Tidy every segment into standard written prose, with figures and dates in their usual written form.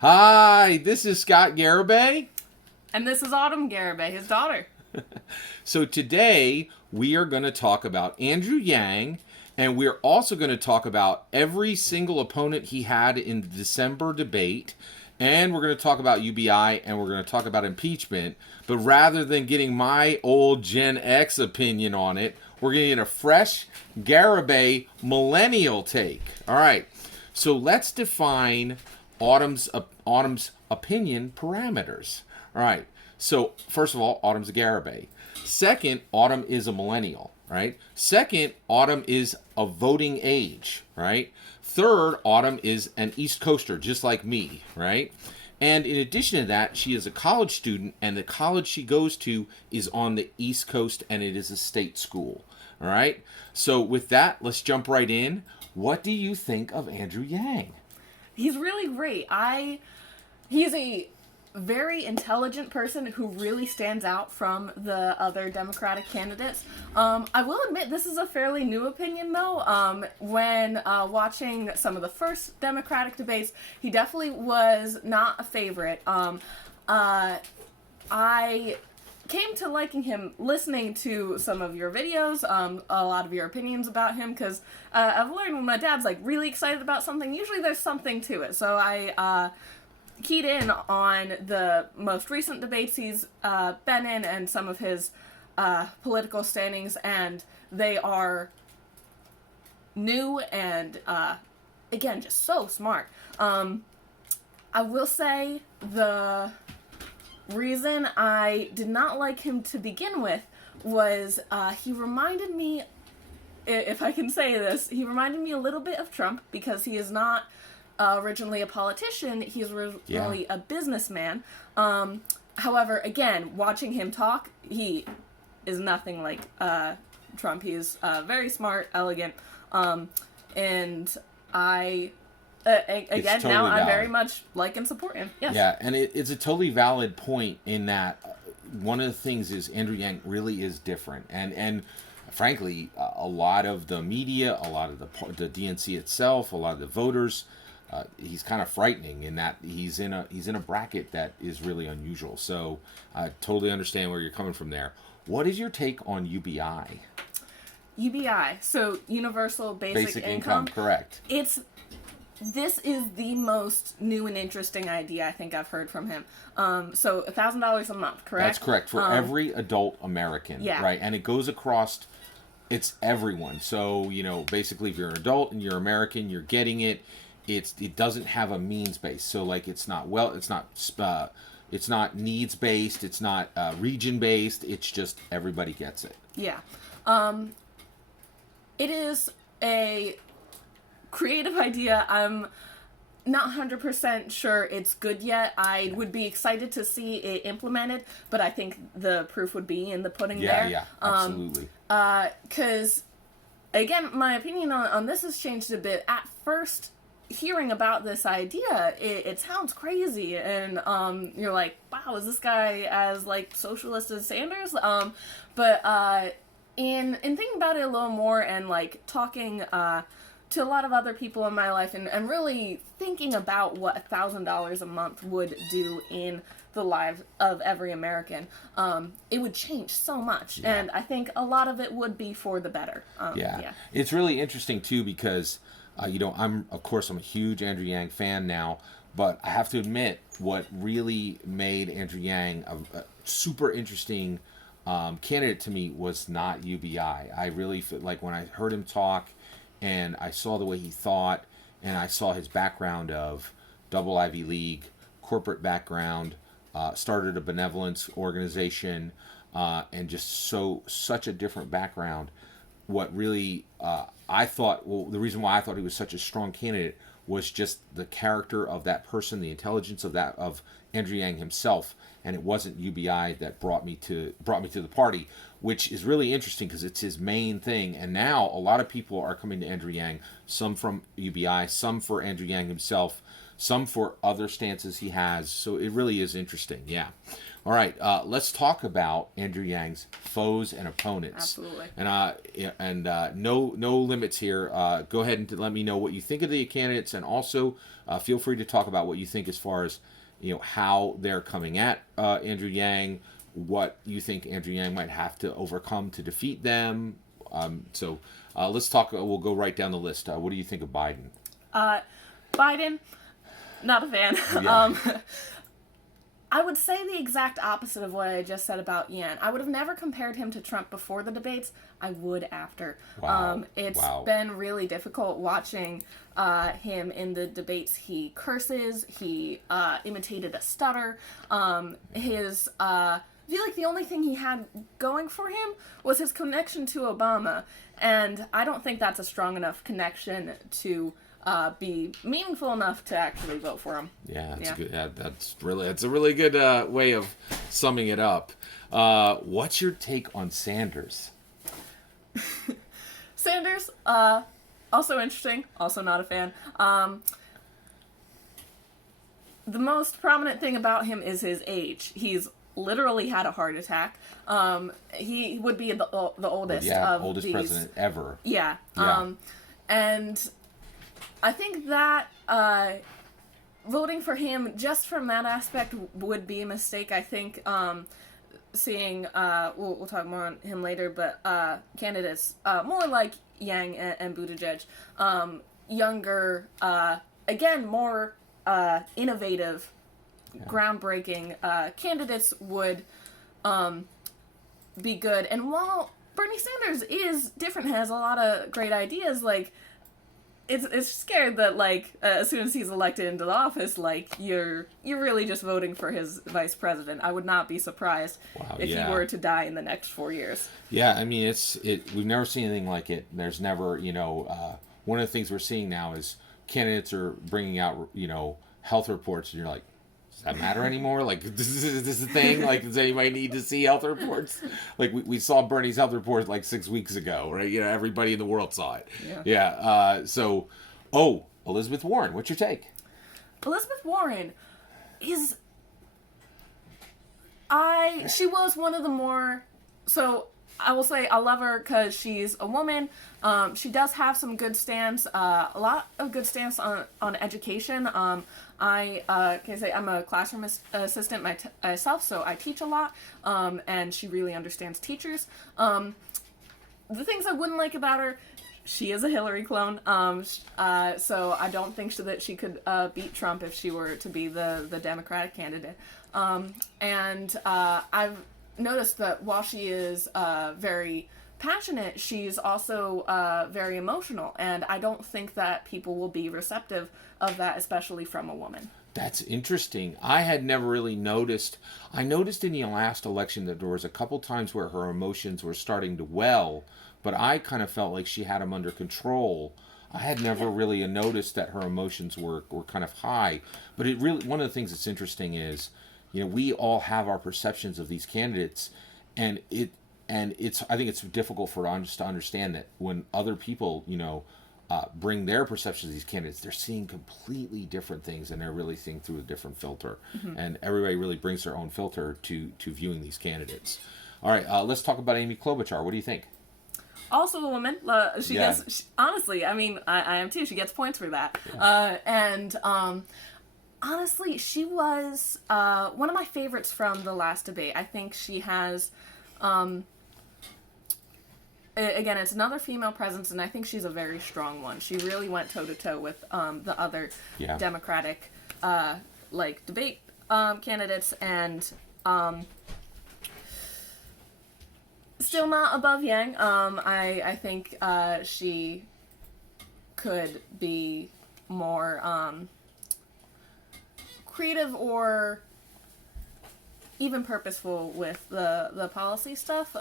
Hi, this is Scott Garibay. And this is Autumn Garibay, his daughter. So today we are going to talk about Andrew Yang, and we're also going to talk about every single opponent he had in the December debate. And we're going to talk about UBI, and we're going to talk about impeachment. But rather than getting my old Gen X opinion on it, we're going to get a fresh Garibay millennial take. All right. So let's define Autumn's opinion parameters. All right. So first of all, Autumn's a Garibay. Second, Autumn is a millennial. Right. Second, Autumn is a voting age. Right. Third, Autumn is an East Coaster, just like me. Right. And in addition to that, she is a college student, and the college she goes to is on the East Coast, and it is a state school. All right. So with that, let's jump right in. What do you think of Andrew Yang? He's really great. He's a very intelligent person who really stands out from the other Democratic candidates. I will admit this is a fairly new opinion, though. When watching some of the first Democratic debates, he definitely was not a favorite. I came to liking him listening to some of your videos, a lot of your opinions about him, because I've learned when my dad's like really excited about something, usually there's something to it. So I keyed in on the most recent debates he's been in and some of his political standings, and they are new and again just so smart. I will say the reason I did not like him to begin with was he reminded me, if I can say this, he reminded me a little bit of Trump, because he is not originally a politician, he's originally a businessman. However, again, watching him talk, he is nothing like Trump. He's very smart, elegant, and I again, totally now I'm valid. very much like and support him. Yes. Yeah, and it's a totally valid point in that one of the things is Andrew Yang really is different, and frankly, a lot of the media, a lot of the DNC itself, a lot of the voters, he's kind of frightening in that he's in a bracket that is really unusual. So I totally understand where you're coming from there. What is your take on UBI? UBI, so Universal Basic Income. Correct. This is the most new and interesting idea I think I've heard from him. So $1,000 a month, correct? That's correct, for every adult American. Yeah. Right, and it goes across. It's everyone. So basically, if you're an adult and you're American, you're getting it. It doesn't have a means base. So like, it's not needs based. It's not region based. It's just everybody gets it. Yeah. It is a creative idea. I'm not 100% sure it's good yet. I would be excited to see it implemented, but I think the proof would be in the pudding there. Yeah, absolutely. Because, again, my opinion on this has changed a bit. At first, hearing about this idea, it sounds crazy, and you're like, wow, is this guy as like socialist as Sanders? But in thinking about it a little more, and like talking to a lot of other people in my life, and really thinking about what $1,000 a month would do in the lives of every American, it would change so much. Yeah. And I think a lot of it would be for the better. Yeah. It's really interesting too, because I'm a huge Andrew Yang fan now, but I have to admit, what really made Andrew Yang a super interesting candidate to me was not UBI. I really feel like when I heard him talk, and I saw the way he thought, and I saw his background of double Ivy League, corporate background, started a benevolence organization, and just such a different background. What really the reason why I thought he was such a strong candidate was just the character of that person, the intelligence of Andrew Yang himself, and it wasn't UBI that brought me to the party, which is really interesting because it's his main thing. And now a lot of people are coming to Andrew Yang, some from UBI, some for Andrew Yang himself. some for other stances he has. So it really is interesting. Yeah. All right. Let's talk about Andrew Yang's foes and opponents. Absolutely. And no limits here. Go ahead and let me know what you think of the candidates, and also feel free to talk about what you think as far as how they're coming at Andrew Yang, what you think Andrew Yang might have to overcome to defeat them. So let's talk. We'll go right down the list. What do you think of Biden? Biden, not a fan. Yeah. I would say the exact opposite of what I just said about Yan. I would have never compared him to Trump before the debates. I would after. Wow. It's Wow. been really difficult watching him in the debates. He curses. He imitated a stutter. I feel like the only thing he had going for him was his connection to Obama. And I don't think that's a strong enough connection to be meaningful enough to actually vote for him. Yeah, that's Yeah. good. That's a really good way of summing it up. What's your take on Sanders? Sanders, also interesting, also not a fan. The most prominent thing about him is his age. He's literally had a heart attack. He would be the oldest of oldest these. president ever. Yeah. Yeah. And I think that voting for him just from that aspect would be a mistake. I think seeing, we'll talk more on him later, but candidates more like Yang and Buttigieg, younger, again, more innovative, groundbreaking candidates would be good. And while Bernie Sanders is different, has a lot of great ideas, like, it's scared that, like, as soon as he's elected into the office, like, you're really just voting for his vice president. I would not be surprised if he were to die in the next 4 years. Yeah, I mean, we've never seen anything like it. There's never, one of the things we're seeing now is candidates are bringing out, health reports, and you're like, does that matter anymore? Like, this is a thing? Like, does anybody need to see health reports? Like, we saw Bernie's health report like 6 weeks ago, right? Everybody in the world saw it. Yeah. Elizabeth Warren, what's your take? Elizabeth Warren is... She was one of the more... So, I will say I love her because she's a woman. She does have some good stance, a lot of good stance on education. I can say I'm a classroom assistant myself, so I teach a lot, and she really understands teachers. The things I wouldn't like about her, she is a Hillary clone, so I don't think that she could beat Trump if she were to be the Democratic candidate. And I've noticed that while she is very passionate, she's also very emotional, and I don't think that people will be receptive of that, especially from a woman. That's interesting. I had never really noticed. I noticed in the last election that there was a couple times where her emotions were starting to well, but I kind of felt like she had them under control. I had never really noticed that her emotions were kind of high. But it really, one of the things that's interesting is, we all have our perceptions of these candidates, and I think it's difficult for us to understand that when other people, bring their perceptions of these candidates, they're seeing completely different things, and they're really seeing through a different filter. Mm-hmm. And everybody really brings their own filter to viewing these candidates. All right, let's talk about Amy Klobuchar. What do you think? Also a woman. Honestly, I mean, I am too. She gets points for that. Yeah. Honestly, she was one of my favorites from the last debate. I think she has... Again, it's another female presence, and I think she's a very strong one. She really went toe-to-toe with the other Democratic debate candidates, and still not above Yang. I think she could be more creative or even purposeful with the policy stuff.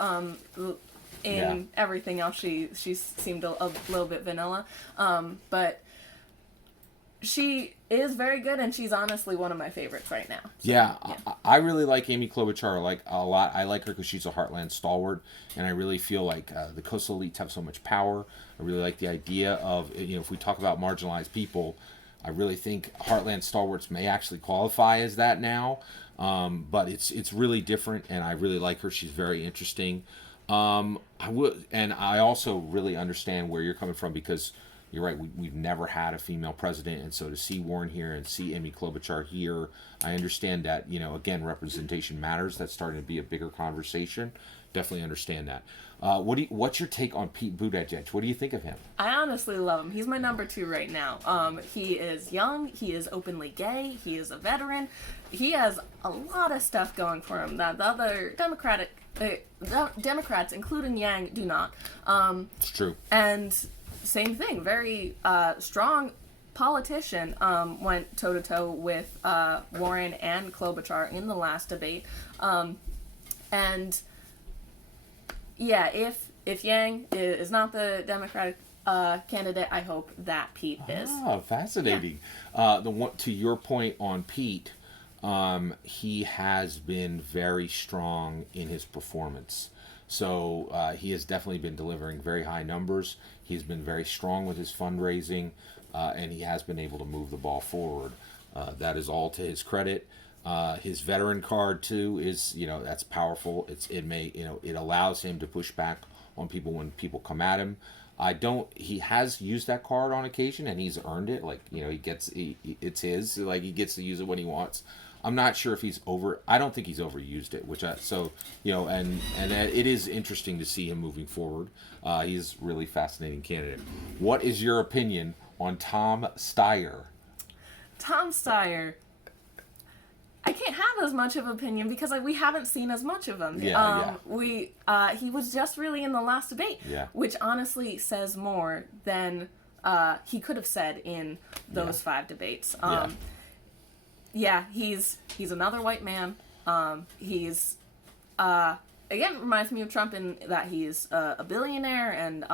In everything else, she seemed a little bit vanilla. But she is very good, and she's honestly one of my favorites right now. So, I really like Amy Klobuchar a lot. I like her because she's a heartland stalwart, and I really feel like the coastal elites have so much power. I really like the idea of, if we talk about marginalized people, I really think Heartland Stalwarts may actually qualify as that now. But it's really different, and I really like her. She's very interesting. I also really understand where you're coming from, because you're right. We've never had a female president, and so to see Warren here and see Amy Klobuchar here, I understand that, again, representation matters. That's starting to be a bigger conversation. Definitely understand that. What's your take on Pete Buttigieg? What do you think of him? I honestly love him. He's my number 2 right now. He is young. He is openly gay. He is a veteran. He has a lot of stuff going for him that the other Democrats, including Yang, do not. It's true. And same thing. Very strong politician. Went toe to toe with Warren and Klobuchar in the last debate. And yeah, if Yang is not the Democratic candidate, I hope that Pete is. Oh, fascinating. To your point on Pete, he has been very strong in his performance. So he has definitely been delivering very high numbers. He's been very strong with his fundraising, and he has been able to move the ball forward. That is all to his credit. His veteran card too is, that's powerful. It allows him to push back on people when people come at him. He has used that card on occasion, and he's earned it. Like, it's his, like, he gets to use it when he wants. I'm not sure if I don't think he's overused it, and it is interesting to see him moving forward. He's a really fascinating candidate. What is your opinion on Tom Steyer? Tom Steyer, I can't have as much of an opinion because we haven't seen as much of him. He was just really in the last debate, which honestly says more than he could have said in those 5 debates. He's another white man. He's again, reminds me of Trump in that he's a billionaire, and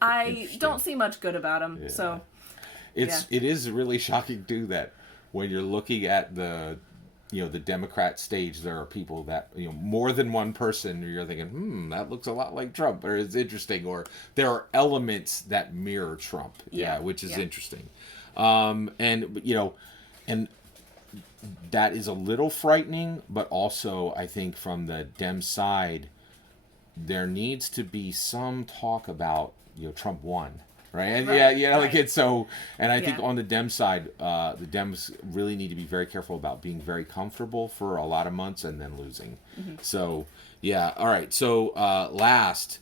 I don't see much good about him. Yeah. So it is really shocking too that when you're looking at the Democrat stage, there are people that, more than one person, you're thinking, that looks a lot like Trump, or it's interesting, or there are elements that mirror Trump, which is interesting. And that is a little frightening, but also I think from the Dem side, there needs to be some talk about, Trump won. Right. And it's so, and I think on the Dem side, the Dems really need to be very careful about being very comfortable for a lot of months and then losing. Mm-hmm. So, all right. So, last,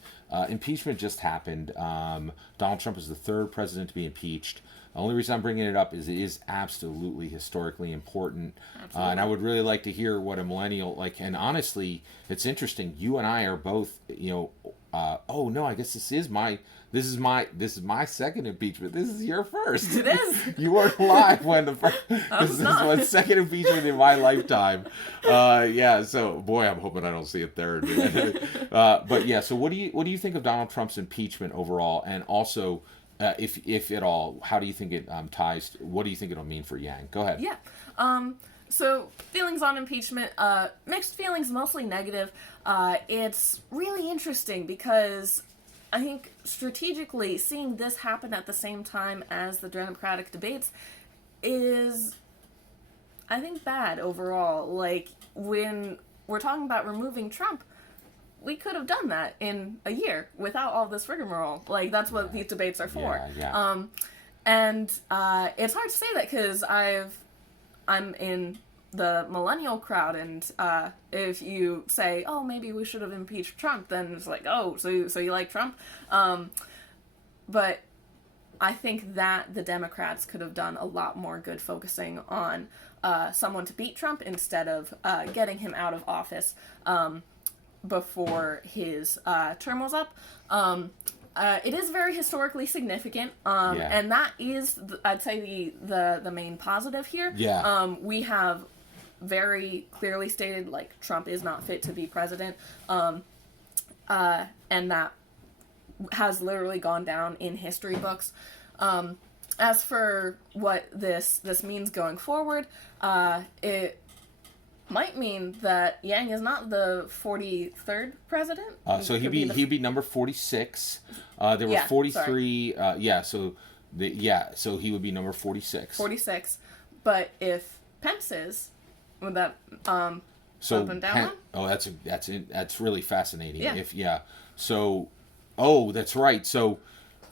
impeachment just happened. Donald Trump is the 3rd president to be impeached. The only reason I'm bringing it up is it is absolutely historically important. And I would really like to hear what a millennial, and honestly, it's interesting. You and I are both, oh no, I guess this is my 2nd impeachment. This is your first. It is. You weren't alive when the first. This is my 2nd impeachment in my lifetime. So boy, I'm hoping I don't see a 3rd. But so what do you think of Donald Trump's impeachment overall, and also, if at all, how do you think it ties? What do you think it'll mean for Yang? Go ahead. Yeah. So feelings on impeachment, mixed feelings, mostly negative. It's really interesting because I think strategically seeing this happen at the same time as the Democratic debates is, I think, bad overall. Like, when we're talking about removing Trump, we could have done that in a year without all this rigmarole. Like, that's what these debates are for. And it's hard to say that because I'm in the millennial crowd, and if you say, oh, maybe we should have impeached Trump, then it's like, oh, so you like Trump? But I think that the Democrats could have done a lot more good focusing on someone to beat Trump instead of getting him out of office before his term was up. It is very historically significant, and that is, I'd say, the main positive here. We have very clearly stated, like, Trump is not fit to be president, and that has literally gone down in history books. As for what this means going forward, might mean that Yang is not the 43rd president. So he'd be number 46. There were Yeah, 43. So he would be number 46. 46. But if Pence is, would that up and down one? Oh, that's really fascinating. Yeah. So, oh, that's right. So,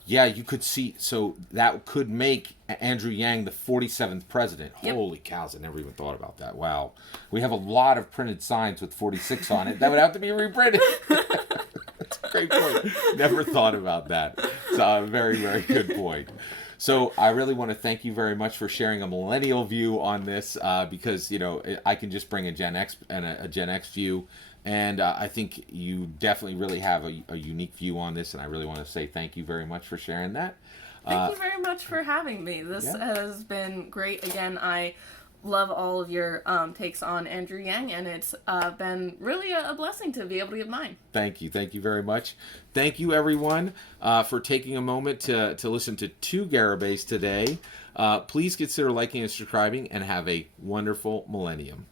yeah, you could see. So that could make Andrew Yang the 47th president. Yep. Holy cows! I never even thought about that. Wow, we have a lot of printed signs with 46 on it that would have to be reprinted. That's a great point. Never thought about that. So a very, very good point. So I really want to thank you very much for sharing a millennial view on this, because I can just bring a Gen X and a Gen X view, and I think you definitely really have a unique view on this, and I really want to say thank you very much for sharing that. Thank you very much for having me. This has been great. Again, I love all of your takes on Andrew Yang, and it's been really a blessing to be able to give mine. Thank you very much. Thank you, everyone, for taking a moment to listen to two Garabays today. Please consider liking and subscribing, and have a wonderful millennium.